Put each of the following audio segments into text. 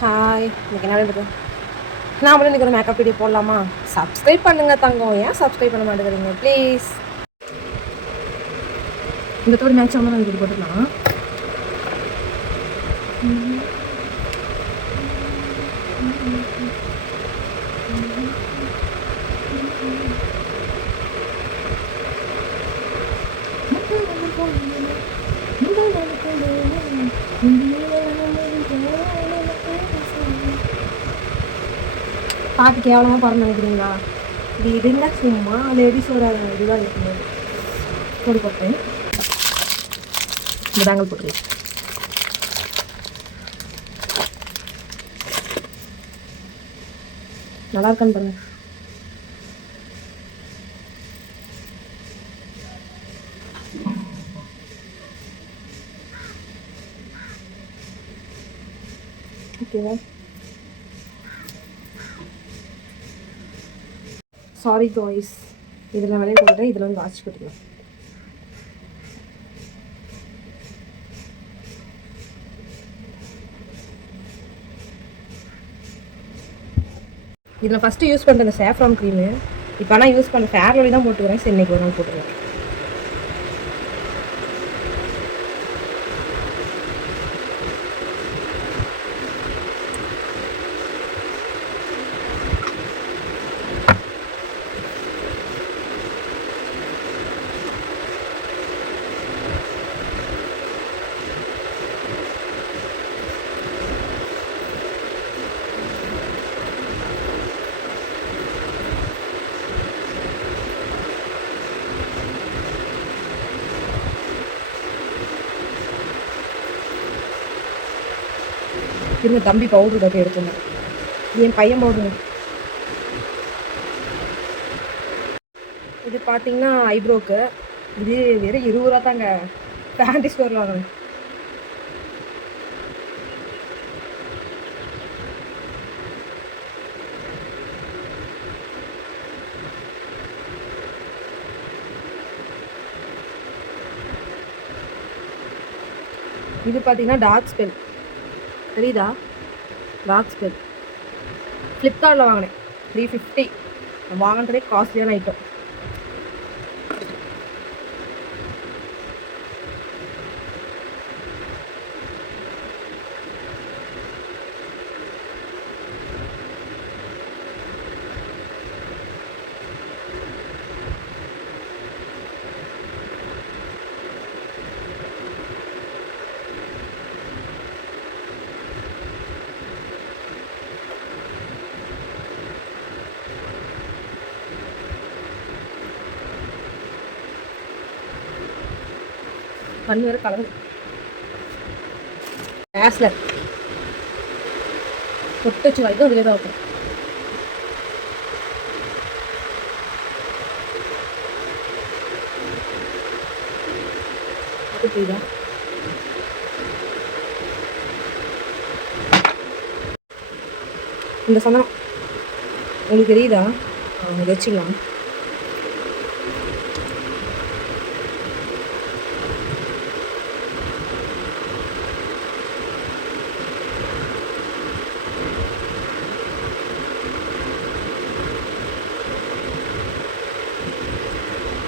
Hi, இன்னைக்கு என்ன பண்ணுறது? நாமளும் இன்றைக்கி ஒரு மேக்கப் வீடியோ போடலாமா? சப்ஸ்கிரைப் பண்ணுங்கள் தங்கம். ஏன் சப்ஸ்கிரைப் பண்ண மாட்டேங்கிறீங்க ப்ளீஸ்? இந்த தோடு மேட்ச் ஆகாமல் நாங்கள் இது போட்டுக்கலாம். பாட்டு கேவலமாக பாருன்னு நினைக்கிறீங்களா? இது இதுங்க சும்மா லேடிஸோட இதுதான் இருக்கும்போது தோடு போட்டேன். இந்த பேங்கிள் போட்டுருக்கேன். நல்லா இருக்கான்னு பாருங்க. ஓகேவா? சாரி காய்ஸ், இதில் விலையை போட்டுட்டேன். இதில் வந்து வாட்ச் போட்டுக்கலாம். இதில் ஃபஸ்ட்டு யூஸ் பண்ணுற இந்த சேஃப்ரான் க்ரீமு, இப்போ ஆனால் யூஸ் பண்ண ஃபேர் லவ்லி தான் போட்டுக்கிறேன். சரி, இன்றைக்கி ஒரு நாள் போட்டுக்கிறேன். திரும்ப தம்பி பவுடர் கட்டி எடுக்கணும். என் பையன் பவுடருங்க. இது பார்த்தீங்கன்னா ஐப்ரோக்கு. இது வெறும் 20 ரூபா தாங்க. ஃபேன்டி ஸ்டோரில் வாங்கினேன். இது பார்த்தீங்கன்னா டார்க் ஸ்பெல் தெரியுதா? டார்க் ஸ்பெல் ஃப்ளிப்கார்ட்டில் வாங்கினேன். 350. வாங்கினதே காஸ்ட்லியான ஐட்டம். கண் வேறு கலர் ஆஸ்லர் தொட்டு வச்சு வாய்க்கும் அதிலே தான் வைப்பேன். அது புரியுதா? இந்த சந்தனம் உங்களுக்கு தெரியுதா? இதை வச்சுக்கலாம்.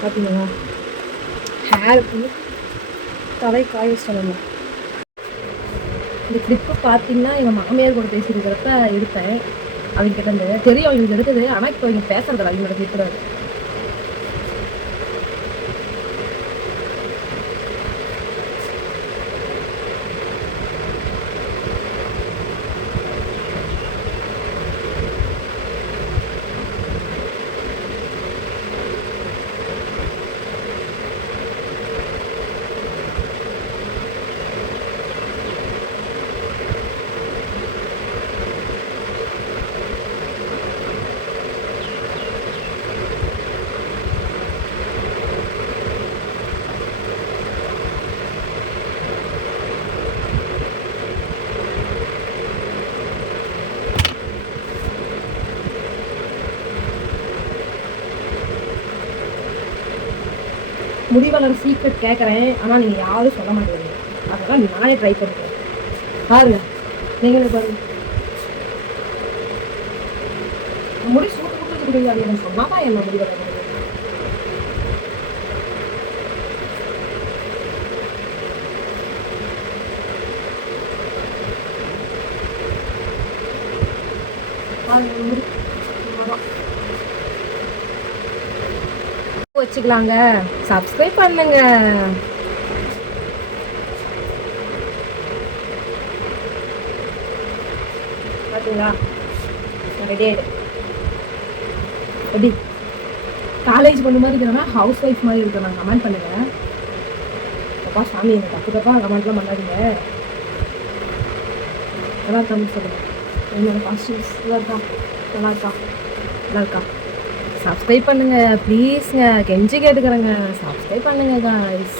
பார்த்தீங்களா? ஹேருக்கு தலை காய சொல்லணும். இந்த கிளிப்பு பார்த்தீங்கன்னா எங்கள் மாமியார் கூட பேசியிருக்கிறப்ப எடுப்பேன். அவங்க கிட்ட தெரியும் அவங்களுக்கு எடுத்தது. ஆனால் இப்போ இவங்க பேசுறதில்ல. அவங்களோட கிளிப்பு முடிவலர் சீக்ரெட் கேட்குறேன். ஆனால் நீங்கள் யாரும் சொல்ல மாட்டேங்கிறீங்க. அதெல்லாம் நானே ட்ரை பண்ணுறேன். பாருங்கள், நீங்களே பாருங்கள். முடி சூட்டு கொடுத்து கொடுக்காது எனக்கு சொன்னாதான் என்ன முடி வர முடியும். வச்சுக்கலாங்க. சப்ஸ்கிரைப் பண்ணுங்க. பார்த்தீங்களா ரெடி ஆகிடு. எப்படி காலேஜ் பொண்ணு மாதிரி இருக்கிறனா ஹவுஸ் ஒய்ஃப் மாதிரி இருக்கிறேன். கமெண்ட் பண்ணுங்க. அப்பா சாமி எனக்கு தப்பு தப்பா கமெண்ட்லாம் பண்ணாதீங்க. நல்லா இருக்கான்னு சொல்லுங்கள். என்னோட காஸ்டியூம்ஸ் நல்லா இருக்கா? நல்லா இருக்கா? நல்லா இருக்கா? சப்ஸ்கிரைப் பண்ணுங்கள் ப்ளீஸுங்க. கெஞ்சி கேட்டுக்கிறேங்க. சப்ஸ்கிரைப் பண்ணுங்க காய்ஸ்.